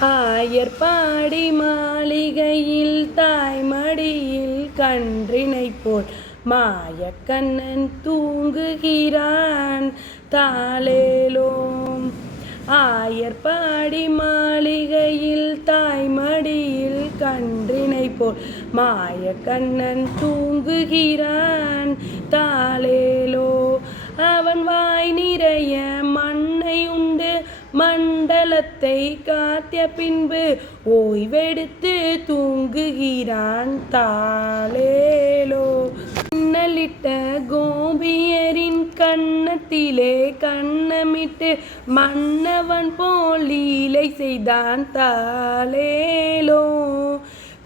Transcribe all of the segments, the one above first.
ஆயர்பாடி மாளிகையில் தாய்மடியில் கன்றினை போல் மாயக்கண்ணன் தூங்குகிறான் தாலேலோம். ஆயர்பாடி மாளிகையில் தாய்மடியில் கன்றினை போல் மாயக்கண்ணன் தூங்குகிறான் தாலேலோ. அவன் வாய் நிறைய மண்ணை உண்டு மண்டலத்தை காத்திய பின்பு ஓய்வெடுத்து தூங்குகிறான் தாலேலோ. மின்னலிட்ட கோபியரின் கன்னத்திலே கன்னமிட்டு மன்னவன் போல் லீலை செய்தான் தாலேலோ.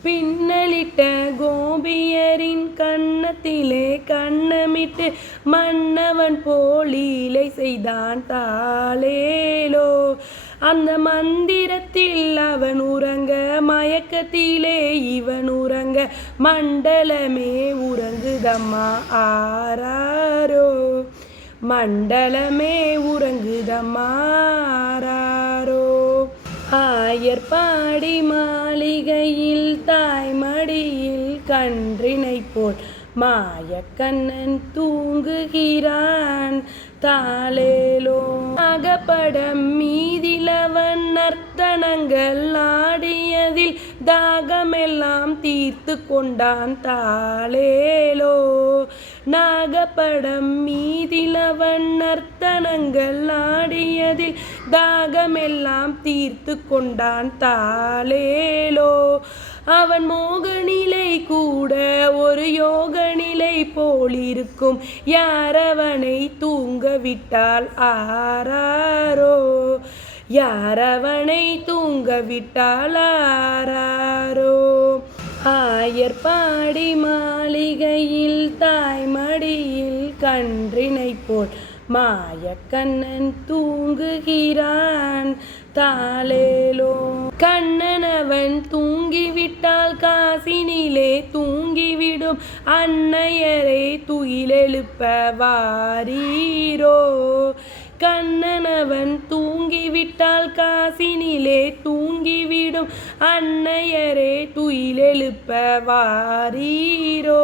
பின்னலிட்ட கோபியரின் கன்னத்திலே கன்னமிட்டு மன்னவன் போல் லீலை செய்தான் தாலேலோ. அந்த மந்திரத்தில் அவன் உறங்க மயக்கத்திலே இவன் உறங்க மண்டலமே உறங்குதம்மா ஆராரோ. மண்டலமே உறங்குதம்மா ஆராரோ. ஆயர்பாடி மாளிகையில் தாய்மடியில் கன்றினை போல் மாயக்கண்ணன் தூங்குகிறான் தாலேலோ. அகப்படம் மீதிலவன் நர்த்தனங்கள் ஆடியதில் தாகமெல்லாம் தீர்த்து கொண்டான் தாலேலோ. நாகப்படம் மீதிலவன் நர்த்தனங்கள் ஆடியதில் தாகமெல்லாம் தீர்த்து கொண்டான் தாலேலோ. அவன் மோகநிலை கூட ஒரு யோக நிலை போலிருக்கும் யாரவனை தூங்க விட்டால் ஆராரோ. யாரவனை தூங்க விட்டால் ஆராரோ. ஆயர்பாடி மாளிகையில் தாய்மடியில் கன்றினை போல் மாயக்கண்ணன் தூங்குகிறான் தாலேலோ. கண்ணனவன் தூங்கிவிட்டால் காசினிலே தூங்கிவிடும் அன்னையரை துயிலெழுப்ப வாரீரோ. கண்ணனவன் தூங்கிவிட்டால் காசினிலே தூங்கிவிடும் அன்னையரே துயிலெழுப்ப வாரீரோ.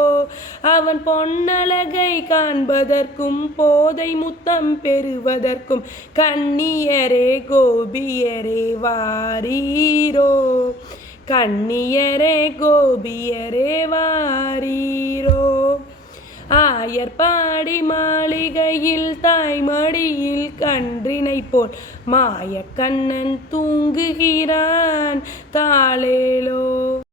அவன் பொன்னழகை காண்பதற்கும் போதை முத்தம் பெறுவதற்கும் கன்னியரே கோபியரே வாரீரோ. கன்னியரே கோபியரே வாரீரோ. ஆயர்பாடி மாளிகையில் தாய்மடியில் கன்றினை போல் மாயக்கண்ணன் தூங்குகிறான் தாலே.